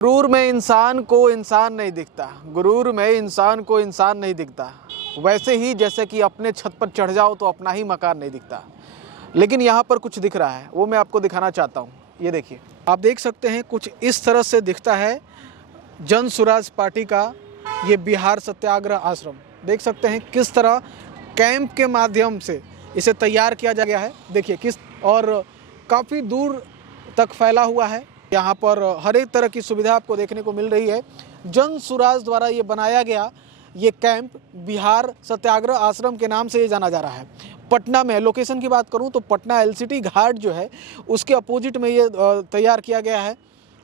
गुरूर में इंसान को इंसान नहीं दिखता, गुरूर में इंसान को इंसान नहीं दिखता। वैसे ही जैसे कि अपने छत पर चढ़ जाओ तो अपना ही मकान नहीं दिखता। लेकिन यहाँ पर कुछ दिख रहा है, वो मैं आपको दिखाना चाहता हूँ। ये देखिए, आप देख सकते हैं कुछ इस तरह से दिखता है जन सुराज पार्टी का ये बिहार सत्याग्रह आश्रम। देख सकते हैं किस तरह कैंप के माध्यम से इसे तैयार किया जा गया है। देखिए किस, और काफ़ी दूर तक फैला हुआ है। यहाँ पर हर एक तरह की सुविधा आपको देखने को मिल रही है। जन सुराज द्वारा ये बनाया गया ये कैंप बिहार सत्याग्रह आश्रम के नाम से ये जाना जा रहा है। पटना में लोकेशन की बात करूँ तो पटना एलसीटी घाट जो है उसके अपोजिट में ये तैयार किया गया है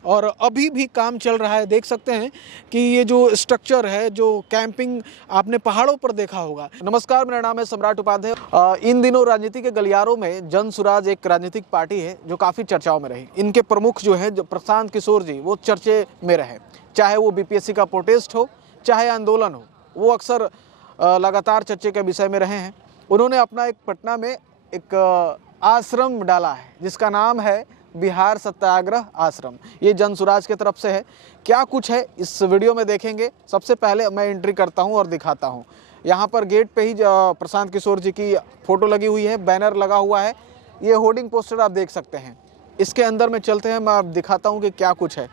और अभी भी काम चल रहा है। देख सकते हैं कि ये जो स्ट्रक्चर है, जो कैंपिंग आपने पहाड़ों पर देखा होगा। नमस्कार, मेरा नाम है सम्राट उपाध्याय। इन दिनों राजनीति के गलियारों में जन सुराज एक राजनीतिक पार्टी है जो काफ़ी चर्चाओं में रही। इनके प्रमुख जो है, जो प्रशांत किशोर जी, वो चर्चे में रहे। चाहे वो बीपीएससी का प्रोटेस्ट हो, चाहे आंदोलन हो, वो अक्सर लगातार चर्चे के विषय में रहे हैं। उन्होंने अपना एक पटना में एक आश्रम डाला है जिसका नाम है बिहार सत्याग्रह आश्रम। ये जन सुराज की तरफ से है। क्या कुछ है इस वीडियो में देखेंगे। सबसे पहले मैं एंट्री करता हूं और दिखाता हूं। यहाँ पर गेट पे ही प्रशांत किशोर जी की फ़ोटो लगी हुई है, बैनर लगा हुआ है। ये होर्डिंग पोस्टर आप देख सकते हैं। इसके अंदर में चलते हैं, मैं आप दिखाता हूँ कि क्या कुछ है।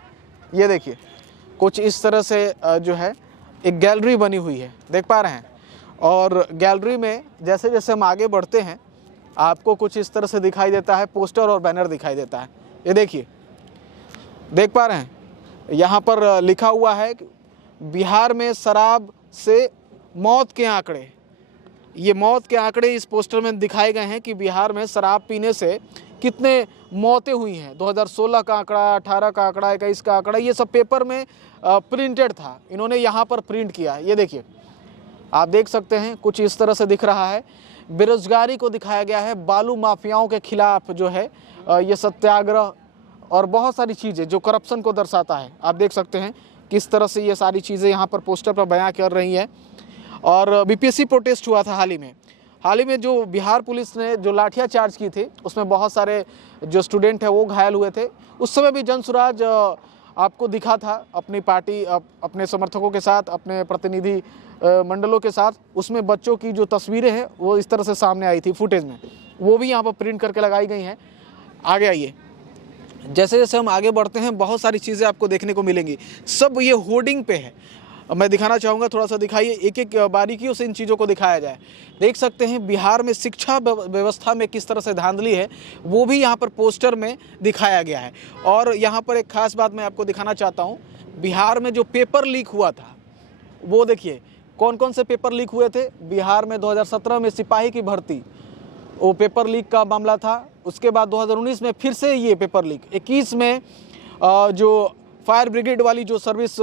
ये देखिए, कुछ इस तरह से जो है एक गैलरी बनी हुई है, देख पा रहे हैं। और गैलरी में जैसे जैसे हम आगे बढ़ते हैं आपको कुछ इस तरह से दिखाई देता है, पोस्टर और बैनर दिखाई देता है। ये देखिए, देख पा रहे हैं, यहाँ पर लिखा हुआ है कि बिहार में शराब से मौत के आंकड़े। ये मौत के आंकड़े इस पोस्टर में दिखाए गए हैं कि बिहार में शराब पीने से कितने मौतें हुई हैं। 2016 का आंकड़ा, 18 का आंकड़ा, 21 का आंकड़ा, ये सब पेपर में प्रिंटेड था। इन्होंने यहाँ पर प्रिंट किया। ये देखिए, आप देख सकते हैं कुछ इस तरह से दिख रहा है। बेरोजगारी को दिखाया गया है, बालू माफियाओं के खिलाफ जो है ये सत्याग्रह, और बहुत सारी चीज़ें जो करप्शन को दर्शाता है। आप देख सकते हैं किस तरह से ये सारी चीज़ें यहाँ पर पोस्टर पर बयां कर रही हैं। और बीपीएससी प्रोटेस्ट हुआ था हाल ही में जो बिहार पुलिस ने जो लाठियाँ चार्ज की थी उसमें बहुत सारे जो स्टूडेंट हैं वो घायल हुए थे। उस समय भी जन सुराज आपको दिखा था अपनी पार्टी अपने समर्थकों के साथ, अपने प्रतिनिधि मंडलों के साथ। उसमें बच्चों की जो तस्वीरें हैं वो इस तरह से सामने आई थी फुटेज में, वो भी यहाँ पर प्रिंट करके लगाई गई हैं। आगे आइए, जैसे जैसे हम आगे बढ़ते हैं बहुत सारी चीज़ें आपको देखने को मिलेंगी। सब ये होर्डिंग पे है। मैं दिखाना चाहूँगा, थोड़ा सा दिखाइए, एक एक बारीकियों से इन चीज़ों को दिखाया जाए। देख सकते हैं बिहार में शिक्षा व्यवस्था में किस तरह से धांधली है, वो भी यहाँ पर पोस्टर में दिखाया गया है। और यहाँ पर एक खास बात मैं आपको दिखाना चाहता हूँ, बिहार में जो पेपर लीक हुआ था वो देखिए, कौन कौन से पेपर लीक हुए थे। बिहार में 2017 में सिपाही की भर्ती, वो पेपर लीक का मामला था। उसके बाद 2019 में फिर से ये पेपर लीक, 21 में जो फायर ब्रिगेड वाली जो सर्विस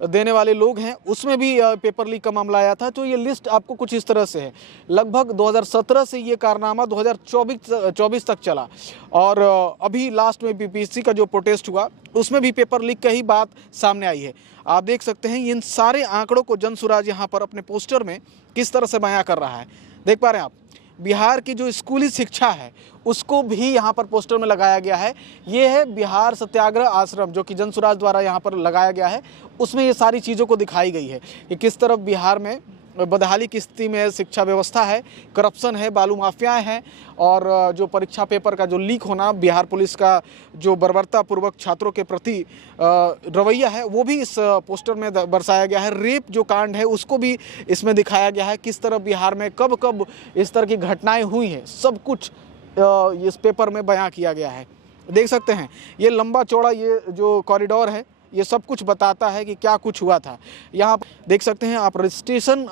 देने वाले लोग हैं उसमें भी पेपर लीक का मामला आया था। तो ये लिस्ट आपको कुछ इस तरह से है। लगभग 2017 से ये कारनामा 2024 तक चला। और अभी लास्ट में बीपीएससी का जो प्रोटेस्ट हुआ उसमें भी पेपर लीक का ही बात सामने आई है। आप देख सकते हैं इन सारे आंकड़ों को जन सुराज यहाँ पर अपने पोस्टर में किस तरह से बयां कर रहा है। देख पा रहे हैं आप, बिहार की जो स्कूली शिक्षा है उसको भी यहाँ पर पोस्टर में लगाया गया है। ये है बिहार सत्याग्रह आश्रम जो कि जन सुराज द्वारा यहाँ पर लगाया गया है। उसमें ये सारी चीज़ों को दिखाई गई है कि किस तरह बिहार में बदहाली की स्थिति में शिक्षा व्यवस्था है, करप्शन है, बालू माफियाएँ हैं, और जो परीक्षा पेपर का जो लीक होना, बिहार पुलिस का जो बर्बरतापूर्वक छात्रों के प्रति रवैया है वो भी इस पोस्टर में दर्शाया गया है। रेप जो कांड है उसको भी इसमें दिखाया गया है। किस तरह बिहार में कब कब इस तरह की घटनाएं हुई हैं, सब कुछ इस पेपर में बयां किया गया है। देख सकते हैं ये लंबा चौड़ा ये जो कॉरिडोर है ये सब कुछ बताता है कि क्या कुछ हुआ था। यहाँ देख सकते हैं आप, रजिस्ट्रेशन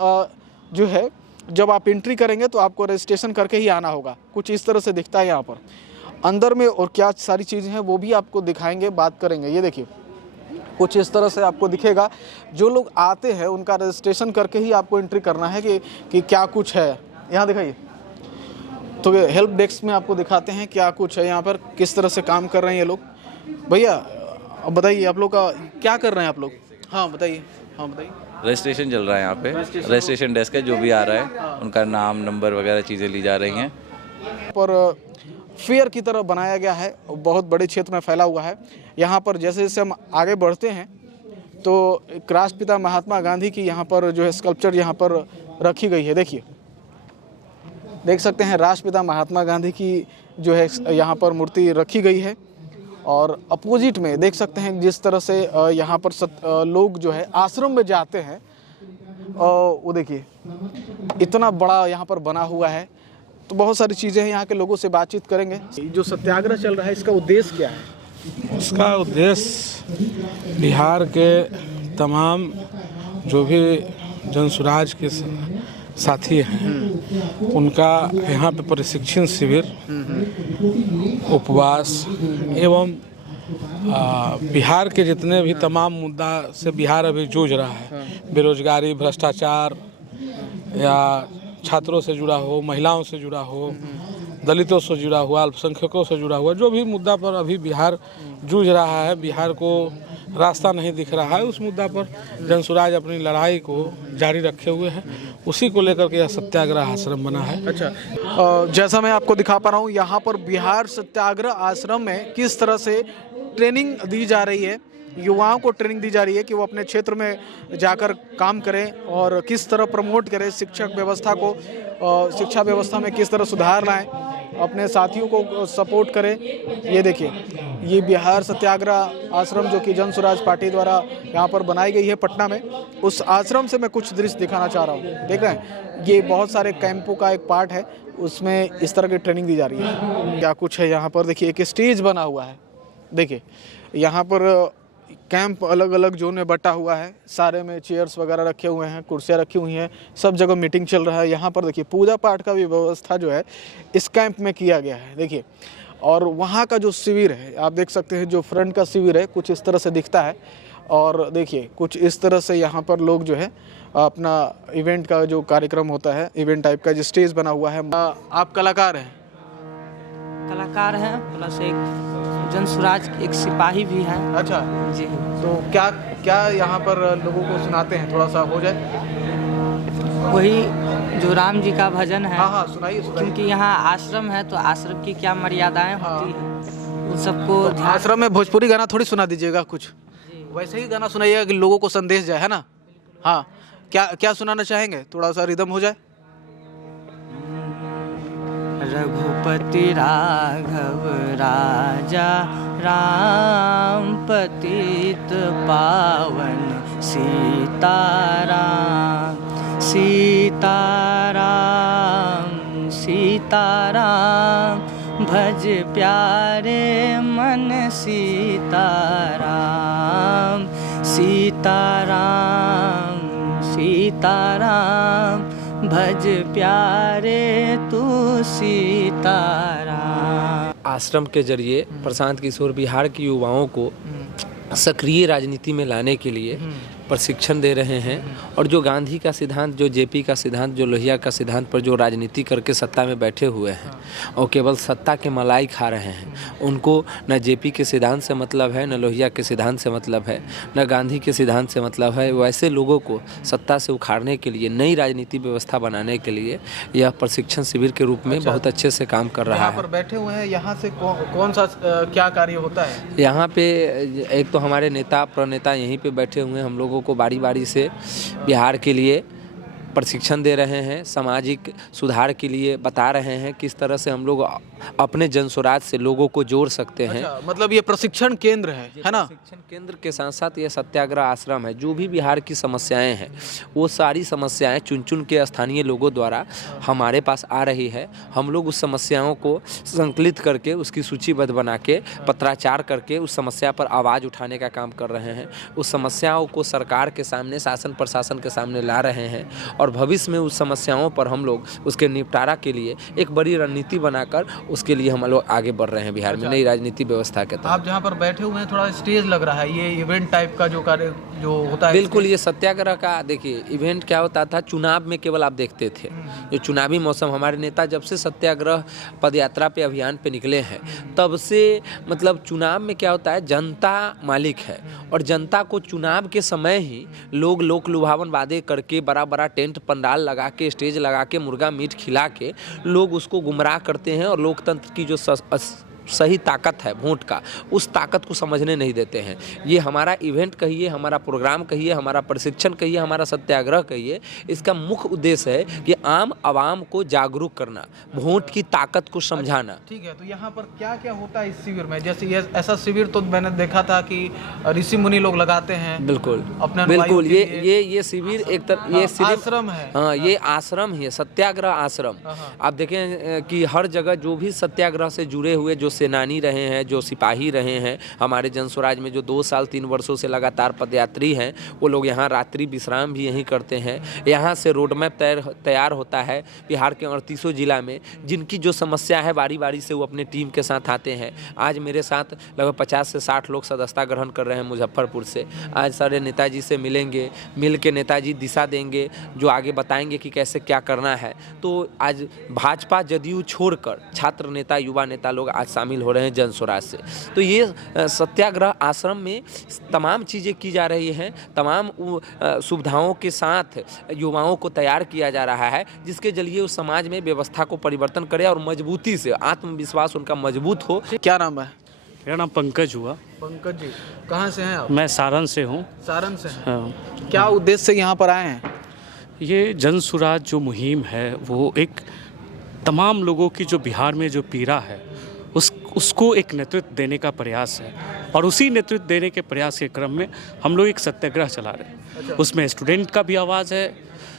जो है जब आप एंट्री करेंगे तो आपको रजिस्ट्रेशन करके ही आना होगा। कुछ इस तरह से दिखता है यहाँ पर। अंदर में और क्या सारी चीज़ें हैं वो भी आपको दिखाएंगे, बात करेंगे। ये देखिए, कुछ इस तरह से आपको दिखेगा। जो लोग आते हैं उनका रजिस्ट्रेशन करके ही आपको एंट्री करना है कि क्या कुछ है। यहाँ दिखाइए, तो हेल्प डेस्क में आपको दिखाते हैं क्या कुछ है यहाँ पर, किस तरह से काम कर रहे हैं ये लोग। भैया अब बताइए, आप लोग का क्या कर रहे हैं आप लोग? हाँ बताइए, हाँ बताइए। रजिस्ट्रेशन चल रहा है यहाँ पे, रजिस्ट्रेशन डेस्क है। जो भी आ रहा है उनका नाम, नंबर वगैरह चीज़ें ली जा रही हैं। पर फेयर की तरह बनाया गया है, बहुत बड़े क्षेत्र में फैला हुआ है। यहाँ पर जैसे जैसे हम आगे बढ़ते हैं तो एक राष्ट्रपिता महात्मा गांधी की यहाँ पर जो है स्कल्पचर यहाँ पर रखी गई है। देखिए, देख सकते हैं राष्ट्रपिता महात्मा गांधी की जो है यहाँ पर मूर्ति रखी गई है। और अपोजिट में देख सकते हैं जिस तरह से यहाँ पर लोग जो है आश्रम में जाते हैं, वो देखिए इतना बड़ा यहाँ पर बना हुआ है। तो बहुत सारी चीज़ें हैं, यहाँ के लोगों से बातचीत करेंगे। जो सत्याग्रह चल रहा है इसका उद्देश्य क्या है? उसका उद्देश्य बिहार के तमाम जो भी जनसुराज के साथी हैं उनका यहाँ पे प्रशिक्षण शिविर, उपवास एवं बिहार के जितने भी तमाम मुद्दा से बिहार अभी जूझ रहा है, बेरोजगारी, भ्रष्टाचार या छात्रों से जुड़ा हो, महिलाओं से जुड़ा हो, दलितों से जुड़ा हुआ, अल्पसंख्यकों से जुड़ा हुआ, जो भी मुद्दा पर अभी बिहार जूझ रहा है, बिहार को रास्ता नहीं दिख रहा है, उस मुद्दा पर जनसुराज अपनी लड़ाई को जारी रखे हुए हैं। उसी को लेकर के यह सत्याग्रह आश्रम बना है। अच्छा, जैसा मैं आपको दिखा पा रहा हूँ, यहाँ पर बिहार सत्याग्रह आश्रम में किस तरह से ट्रेनिंग दी जा रही है, युवाओं को ट्रेनिंग दी जा रही है कि वो अपने क्षेत्र में जाकर काम करें और किस तरह प्रमोट करें शिक्षक व्यवस्था को, शिक्षा व्यवस्था में किस तरह सुधार लाएं, अपने साथियों को सपोर्ट करें। ये देखिए, ये बिहार सत्याग्रह आश्रम जो कि जनसुराज पार्टी द्वारा यहाँ पर बनाई गई है पटना में, उस आश्रम से मैं कुछ दृश्य दिखाना चाह रहा हूँ। देख रहे हैं, ये बहुत सारे कैंपों का एक पार्ट है, उसमें इस तरह की ट्रेनिंग दी जा रही है। क्या कुछ है यहाँ पर, देखिए एक स्टेज बना हुआ है। देखिए यहाँ पर कैंप अलग अलग जोन में बटा हुआ है, सारे में चेयर्स वगैरह रखे हुए हैं, कुर्सियाँ रखी हुई हैं, सब जगह मीटिंग चल रहा है। यहाँ पर देखिए पूजा पाठ का भी व्यवस्था जो है इस कैंप में किया गया है। देखिए, और वहाँ का जो शिविर है आप देख सकते हैं, जो फ्रंट का शिविर है कुछ इस तरह से दिखता है। और देखिए कुछ इस तरह से यहाँ पर लोग जो है अपना इवेंट का जो कार्यक्रम होता है, इवेंट टाइप का जो स्टेज बना हुआ है। आप कलाकार हैं? कलाकार हैं, प्लस एक जनसुराज एक सिपाही भी हैं। अच्छा जी, तो क्या क्या यहाँ पर लोगों को सुनाते हैं, थोड़ा सा हो जाए? वही जो राम जी का भजन है। हाँ हाँ, सुनाइए सुनाइए। क्योंकि यहाँ आश्रम है तो आश्रम की क्या मर्यादाएं होती हैं उन सबको तो आश्रम में भोजपुरी गाना थोड़ी सुना दीजिएगा, कुछ वैसे ही गाना सुनाइएगा कि लोगों को संदेश जाए, है ना? हाँ, क्या क्या सुनाना चाहेंगे? थोड़ा सा रिदम हो जाए। रघुपति राघव राजा राम पतित पावन सीताराम सीताराम सीताराम भज प्यारे मन सीताराम सीताराम सीताराम भज प्यारे तू सीताराम। आश्रम के जरिए प्रशांत किशोर बिहार के युवाओं को सक्रिय राजनीति में लाने के लिए प्रशिक्षण दे रहे हैं। और जो गांधी का सिद्धांत, जो जेपी का सिद्धांत, जो लोहिया का सिद्धांत पर जो राजनीति करके सत्ता में बैठे हुए हैं और केवल सत्ता के मलाई खा रहे हैं, उनको न जेपी के सिद्धांत से मतलब है, न लोहिया के सिद्धांत से मतलब है, न गांधी के सिद्धांत से मतलब है। वैसे लोगों को सत्ता से उखाड़ने के लिए, नई राजनीति व्यवस्था बनाने के लिए यह प्रशिक्षण शिविर के रूप में बहुत अच्छे से काम कर रहा है। यहाँ पर बैठे हुए हैं, यहाँ से कौन सा क्या कार्य होता है? यहाँ पे एक तो हमारे नेता प्रणेता यहीं पे बैठे हुए हैं, हम लोगों को बारी बारी से बिहार के लिए प्रशिक्षण दे रहे हैं, सामाजिक सुधार के लिए बता रहे हैं किस तरह से हम लोग अपने जनसुराज से लोगों को जोड़ सकते हैं। अच्छा, मतलब ये प्रशिक्षण केंद्र है ना? प्रशिक्षण केंद्र के साथ साथ ये सत्याग्रह आश्रम है। जो भी बिहार की समस्याएं हैं वो सारी समस्याएं चुन चुन के स्थानीय लोगों द्वारा हमारे पास आ रही है। हम लोग उस समस्याओं को संकलित करके उसकी सूचीबद्ध बना के पत्राचार करके उस समस्या पर आवाज़ उठाने का काम कर रहे हैं। उस समस्याओं को सरकार के सामने, शासन प्रशासन के सामने ला रहे हैं और भविष्य में उस समस्याओं पर हम लोग उसके निपटारा के लिए एक बड़ी रणनीति बनाकर उसके लिए हम लोग आगे बढ़ रहे हैं बिहार में नई राजनीति व्यवस्था के तहत। आप जहाँ पर बैठे हुए हैं थोड़ा स्टेज लग रहा है, ये इवेंट टाइप का जो कार्य जो होता है? बिल्कुल, ये सत्याग्रह का देखिए इवेंट क्या होता था, चुनाव में केवल आप देखते थे। जो चुनावी मौसम, हमारे नेता जब से सत्याग्रह पदयात्रा पे अभियान पे निकले हैं तब से मतलब चुनाव में क्या होता है, जनता मालिक है और जनता को चुनाव के समय ही लोग लोक लुभावन वादे करके बड़ा बड़ा टेंट पंडाल लगा के स्टेज लगा के मुर्गा मीट खिला के लोग उसको गुमराह करते हैं और लोकतंत्र की जो सही ताकत है वोट का, उस ताकत को समझने नहीं देते हैं। ये हमारा इवेंट कहिए, हमारा प्रोग्राम कहिए, हमारा प्रशिक्षण कहिए, हमारा सत्याग्रह कहिए, इसका मुख्य उद्देश्य है कि आम आवाम को जागरूक करना, वोट की ताकत को समझाना। ठीक है, तो यहाँ पर क्या क्या होता है इस शिविर में? जैसे ये ऐसा शिविर तो मैंने देखा था कि ऋषि मुनि लोग लगाते हैं। बिल्कुल अपने बिल्कुल, ये शिविर एक तरह ये शिविर आश्रम है। हाँ, ये आश्रम ही है, सत्याग्रह आश्रम। आप देखें कि हर जगह जो भी सत्याग्रह से जुड़े हुए जो सेनानी रहे हैं, जो सिपाही रहे हैं, हमारे जनस्वराज में जो 2 साल 3 वर्षों से लगातार पदयात्री हैं, वो लोग यहाँ रात्रि विश्राम भी यहीं करते हैं। यहाँ से रोड मैप तैयार होता है बिहार के 38 जिला में। जिनकी जो समस्या है बारी बारी से वो अपने टीम के साथ आते हैं। आज मेरे साथ लगभग 50 से 60 लोग सदस्यता ग्रहण कर रहे हैं मुजफ्फरपुर से। आज सारे नेताजी से मिलेंगे, मिल के नेताजी दिशा देंगे, जो आगे बताएंगे कि कैसे क्या करना है। तो आज भाजपा जदयू छोड़कर छात्र नेता, युवा नेता लोग आज शामिल हो रहे हैं जनस्वराज से। तो ये सत्याग्रह आश्रम में तमाम चीज़ें की जा रही हैं, तमाम सुविधाओं के साथ युवाओं को तैयार किया जा रहा है, जिसके जरिए उस समाज में व्यवस्था को परिवर्तन करे और मजबूती से आत्मविश्वास उनका मजबूत हो। क्या नाम है? मेरा नाम पंकज हुआ। पंकज जी, कहाँ से हैं आप? मैं सारण से हूँ। सारण से हैं। हाँ। क्या उद्देश्य से यहाँ पर आए हैं? ये जनसुराज जो मुहिम है वो एक तमाम लोगों की जो बिहार में जो पीड़ा है उसको एक नेतृत्व देने का प्रयास है, और उसी नेतृत्व देने के प्रयास के क्रम में हम लोग एक सत्याग्रह चला रहे हैं। उसमें स्टूडेंट का भी आवाज़ है,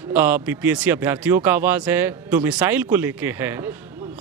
बीपीएससी अभ्यर्थियों का आवाज़ है, डोमिसाइल को लेके है,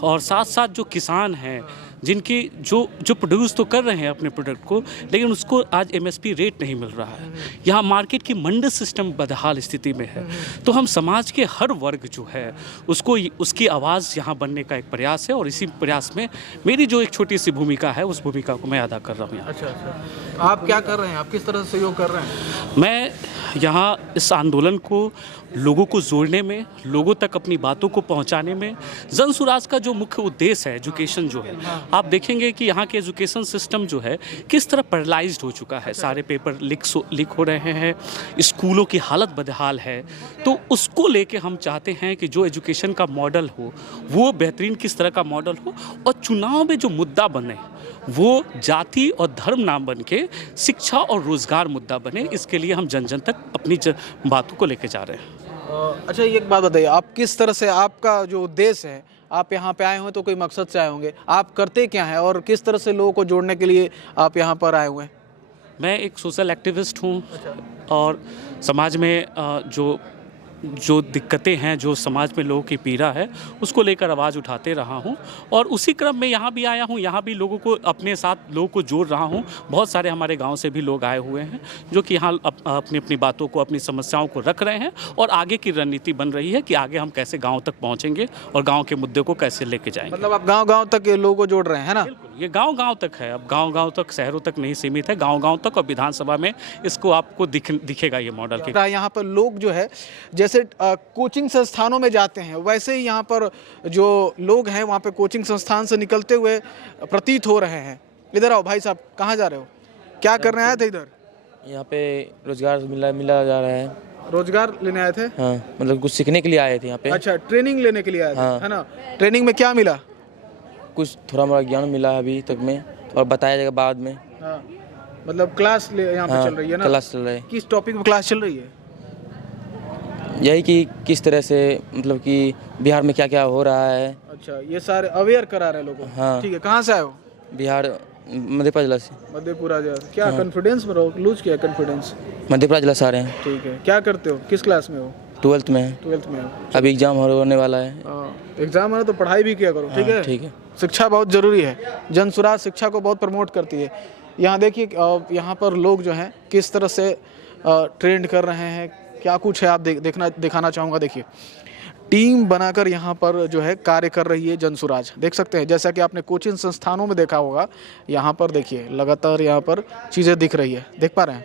और साथ साथ जो किसान हैं जिनकी जो प्रोड्यूस तो कर रहे हैं अपने प्रोडक्ट को, लेकिन उसको आज एमएसपी रेट नहीं मिल रहा है। यहाँ मार्केट की मंडी सिस्टम बदहाल स्थिति में है। तो हम समाज के हर वर्ग जो है उसको उसकी आवाज़ यहाँ बनने का एक प्रयास है, और इसी प्रयास में मेरी जो एक छोटी सी भूमिका है उस भूमिका को मैं अदा कर रहा हूँ यहाँ। अच्छा, आप क्या कर रहे हैं? आप किस तरह से सहयोग कर रहे हैं? मैं यहाँ इस आंदोलन को लोगों को जोड़ने में, लोगों तक अपनी बातों को पहुँचाने में, जनसुराज का जो मुख्य उद्देश्य है एजुकेशन जो है, आप देखेंगे कि यहाँ के एजुकेशन सिस्टम जो है किस तरह पैरालाइज्ड हो चुका है। सारे पेपर लीक हो रहे हैं, स्कूलों की हालत बदहाल है। तो उसको लेके हम चाहते हैं कि जो एजुकेशन का मॉडल हो वो बेहतरीन किस तरह का मॉडल हो, और चुनाव में जो मुद्दा बने वो जाति और धर्म ना बन के शिक्षा और रोजगार मुद्दा बने। इसके लिए हम जन जन तक अपनी बातों को लेके जा रहे हैं। अच्छा, एक बात बताइए, आप किस तरह से, आपका जो उद्देश्य है, आप यहाँ पे आए हुए तो कोई मकसद से आए होंगे, आप करते क्या हैं और किस तरह से लोगों को जोड़ने के लिए आप यहाँ पर आए हुए हैं? मैं एक सोशल एक्टिविस्ट हूँ, और समाज में जो दिक्कतें हैं, जो समाज में लोगों की पीड़ा है, उसको लेकर आवाज़ उठाते रहा हूं, और उसी क्रम में यहाँ भी आया हूं। यहाँ भी लोगों को अपने साथ लोगों को जोड़ रहा हूं। बहुत सारे हमारे गांव से भी लोग आए हुए हैं जो कि यहाँ अपनी अपनी बातों को, अपनी समस्याओं को रख रहे हैं, और आगे की रणनीति बन रही है कि आगे हम कैसे गाँव तक पहुँचेंगे और गाँव के मुद्दे को कैसे लेके जाएंगे। मतलब आप गाँव तक लोगों को जोड़ रहे हैं, है ना? ये गांव तक है, अब गांव तक, शहरों तक नहीं सीमित है, गांव तक, और विधानसभा में इसको आपको दिखेगा ये मॉडल। यहाँ पर लोग जो है जैसे कोचिंग संस्थानों में जाते हैं, वैसे ही यहाँ पर जो लोग हैं वहाँ पे कोचिंग संस्थान से निकलते हुए प्रतीत हो रहे हैं। इधर आओ भाई साहब, कहाँ जा रहे हो? क्या करने आए थे इधर? यहाँ पे रोजगार मिला जा रहा है। रोजगार लेने आए थे? हाँ, मतलब कुछ सीखने के लिए आए थे यहाँ पे। अच्छा, ट्रेनिंग लेने के लिए आए थे, हाँ। है ना? ट्रेनिंग में क्या मिला? कुछ थोड़ा मोड़ा ज्ञान मिला है अभी तक में, और बताया जाएगा बाद में। हाँ, मतलब क्लास यहाँ पे चल रही है ना? क्लास चल रही है। किस टॉपिक पे क्लास चल रही है? यही कि किस तरह से, मतलब कि बिहार में क्या क्या हो रहा है। अच्छा, ये सारे अवेयर करा रहे हैं लोगों को। हाँ। ठीक है, कहाँ से आए हो? बिहार मधेपुरा जिला से। मधेपुरा जिला। क्या कॉन्फिडेंस में रहो? लूज किया कॉन्फिडेंस? मधेपुरा जिला से आ रहे हैं। ठीक है, क्या करते हो? किस क्लास में हो? 12th में है। 12th में हो। अभी एग्जाम होने वाला है। एग्जाम है तो पढ़ाई भी किया करो, ठीक है? ठीक है। शिक्षा बहुत ज़रूरी है। जनसुराज शिक्षा को बहुत प्रमोट करती है। यहाँ देखिए, यहाँ पर लोग जो हैं किस तरह से ट्रेंड कर रहे हैं, क्या कुछ है, आप दिखाना चाहूँगा। देखिए, टीम बनाकर यहाँ पर जो है कार्य कर रही है जनसुराज, देख सकते हैं। जैसा कि आपने कोचिंग संस्थानों में देखा होगा, यहाँ पर देखिए लगातार यहाँ पर चीज़ें दिख रही है, देख पा रहे हैं।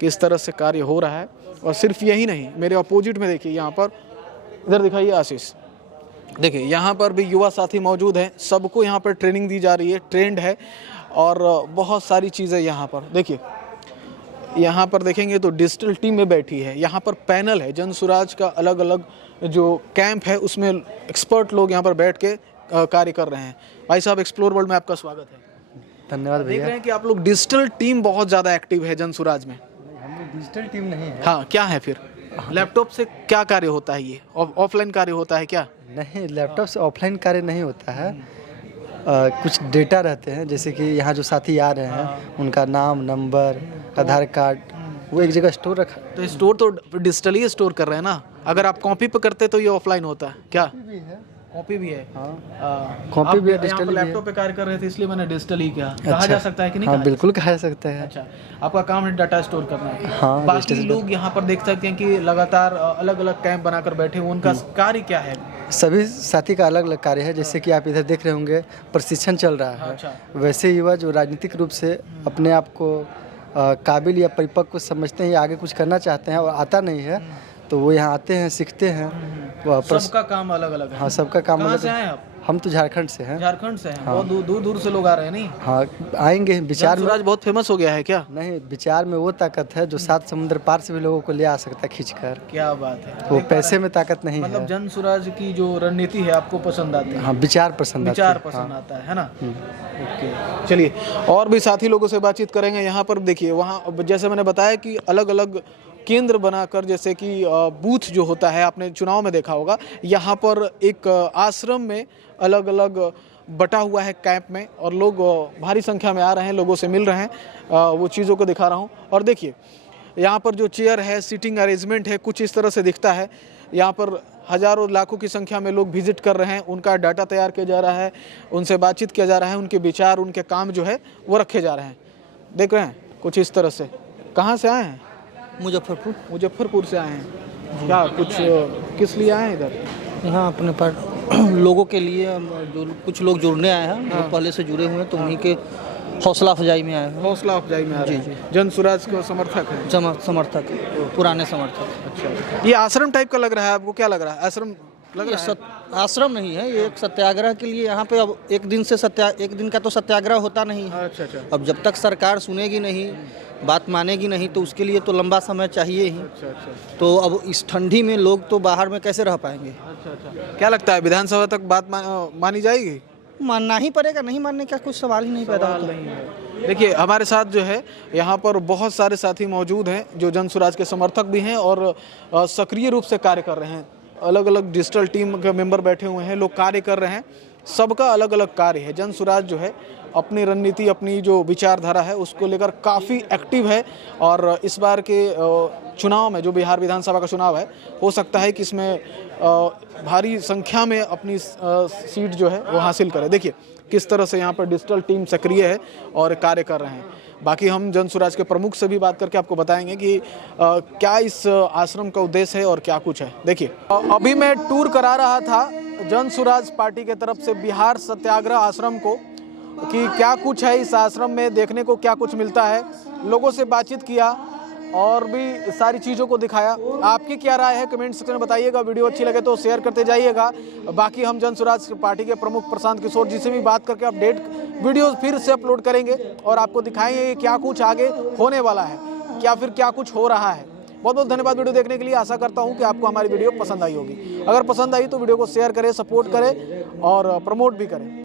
किस तरह से कार्य हो रहा है। और सिर्फ यही नहीं, मेरे अपोजिट में देखिए, यहाँ पर इधर दिखाइए आशीष, देखिए यहाँ पर भी युवा साथी मौजूद हैं, सबको यहाँ पर ट्रेनिंग दी जा रही है, ट्रेंड है और बहुत सारी चीज़ें यहाँ पर देखिए। यहाँ पर देखेंगे तो डिजिटल टीम में बैठी है, यहाँ पर पैनल है, जन सुराज का अलग अलग जो कैंप है उसमें एक्सपर्ट लोग यहाँ पर बैठ के कार्य कर रहे हैं। भाई साहब, एक्सप्लोर वर्ल्ड में आपका स्वागत है। धन्यवाद देख भैया। रहे हैं कि आप लोग डिजिटल टीम बहुत ज़्यादा एक्टिव है जन सुराज में। हम लोग डिजिटल टीम नहीं है। हाँ, क्या है फिर? लैपटॉप से क्या कार्य होता है? ये ऑफलाइन कार्य होता है क्या? नहीं, लैपटॉप से ऑफलाइन कार्य नहीं होता है। कुछ डेटा रहते हैं, जैसे कि यहाँ जो साथी आ रहे हैं उनका नाम, नंबर, आधार कार्ड, वो एक जगह स्टोर रखा। तो स्टोर तो डिजिटली स्टोर कर रहे हैं ना। अगर आप कॉपी पे करते तो ये ऑफलाइन होता है क्या? कॉपी भी है। हाँ, कॉपी भी है, डिजिटल भी है। लैपटॉप पे कार्य कर रहे थे इसलिए मैंने डिजिटल ही किया। कहा जा सकता है कि नहीं? हाँ, कहा जा बिल्कुल कहा जा सकता है। अच्छा, आपका काम है डाटा स्टोर करना है। हाँ, बाकी लोग यहाँ पर देख सकते हैं कि लगातार अलग अलग कैंप बनाकर बैठे हुए, उनका कार्य क्या है? सभी साथी का अलग अलग कार्य है। जैसे कि आप इधर देख रहे होंगे प्रशिक्षण चल रहा है। अच्छा। वैसे युवा जो राजनीतिक रूप से अपने आप को काबिल या परिपक्व समझते हैं या आगे कुछ करना चाहते हैं और आता नहीं है, तो वो यहाँ आते हैं, सीखते हैं। सबका काम अलग अलग है। हाँ, सबका काम कहाँ अलग से है। आए आप? हम तो झारखंड से हैं। झारखंड से हैं। बहुत दूर दूर से लोग आ रहे हैं नहीं? हाँ, आएंगे। विचार में सुराज बहुत फेमस हो गया है क्या? नहीं, विचार में वो ताकत है जो 7 समुद्र पार से भी लोगों को ले आ सकता है खींचकर। क्या बात है। वो पैसे में ताकत नहीं मतलब है। जन सुराज की जो रणनीति है आपको पसंद आती है? हाँ, विचार पसंद आते हैं। विचार पसंद आता है ना? ओके, चलिए और भी साथी लोगों से बातचीत करेंगे। यहाँ पर देखिए, वहाँ जैसे मैंने बताया कि अलग अलग केंद्र बनाकर, जैसे कि बूथ जो होता है, आपने चुनाव में देखा होगा, यहाँ पर एक आश्रम में अलग अलग बटा हुआ है कैंप में, और लोग भारी संख्या में आ रहे हैं, लोगों से मिल रहे हैं। वो चीज़ों को दिखा रहा हूँ। और देखिए यहाँ पर जो चेयर है, सीटिंग अरेंजमेंट है, कुछ इस तरह से दिखता है। यहाँ पर हज़ारों लाखों की संख्या में लोग विजिट कर रहे हैं, उनका डाटा तैयार किया जा रहा है, उनसे बातचीत किया जा रहा है, उनके विचार, उनके काम जो है वो रखे जा रहे हैं। देख रहे हैं कुछ इस तरह से। कहाँ से आए हैं? मुजफ्फरपुर से आए हैं। क्या कुछ किस लिए आए हैं इधर? यहाँ अपने पास लोगों के लिए जो कुछ लोग जुड़ने आए हैं, जो पहले से जुड़े हुए हैं, तो उन्हीं के हौसला अफजाई में आए हैं। हौसला अफजाई में आ रहे हैं। जन सुराज को समर्थक हैं? समर्थक, पुराने समर्थक। अच्छा, ये आश्रम टाइप का लग रहा है आपको? क्या लग रहा है? आश्रम लग रहा है? आश्रम नहीं है, ये एक सत्याग्रह के लिए यहाँ पे अब एक दिन का तो सत्याग्रह होता नहीं है। अच्छा। अब जब तक सरकार सुनेगी नहीं, बात मानेगी नहीं, तो उसके लिए तो लंबा समय चाहिए ही। अच्छा। तो अब इस ठंडी में लोग तो बाहर में कैसे रह पाएंगे? अच्छा। क्या लगता है विधानसभा तक बात मानी जाएगी? मानना ही पड़ेगा, नहीं मानने का कुछ सवाल ही नहीं पैदा होता। देखिए हमारे साथ जो है यहाँ पर बहुत सारे साथी मौजूद हैं जो जन सुराज के समर्थक भी हैं और सक्रिय रूप से कार्य कर रहे हैं। अलग अलग डिजिटल टीम के मेंबर बैठे हुए हैं, लोग कार्य कर रहे हैं। सबका अलग अलग कार्य है। जन सुराज जो है अपनी रणनीति, अपनी जो विचारधारा है उसको लेकर काफ़ी एक्टिव है। और इस बार के चुनाव में, जो बिहार विधानसभा का चुनाव है, हो सकता है कि इसमें भारी संख्या में अपनी सीट जो है वो हासिल करे। देखिए किस तरह से यहाँ पर डिजिटल टीम सक्रिय है और कार्य कर रहे हैं। बाकी हम जन सुराज के प्रमुख से भी बात करके आपको बताएंगे कि क्या इस आश्रम का उद्देश्य है और क्या कुछ है। देखिए अभी मैं टूर करा रहा था जन सुराज पार्टी के तरफ से बिहार सत्याग्रह आश्रम को, कि क्या कुछ है इस आश्रम में, देखने को क्या कुछ मिलता है। लोगों से बातचीत किया और भी सारी चीज़ों को दिखाया। आपकी क्या राय है कमेंट सेक्शन में बताइएगा। वीडियो अच्छी लगे तो शेयर करते जाइएगा। बाकी हम जन सुराज पार्टी के प्रमुख प्रशांत किशोर जी से भी बात करके अपडेट वीडियोस फिर से अपलोड करेंगे और आपको दिखाएंगे क्या कुछ आगे होने वाला है, क्या फिर क्या कुछ हो रहा है। बहुत बहुत धन्यवाद वीडियो देखने के लिए। आशा करता हूँ कि आपको हमारी वीडियो पसंद आई होगी। अगर पसंद आई तो वीडियो को शेयर करें, सपोर्ट करें और प्रमोट भी करें।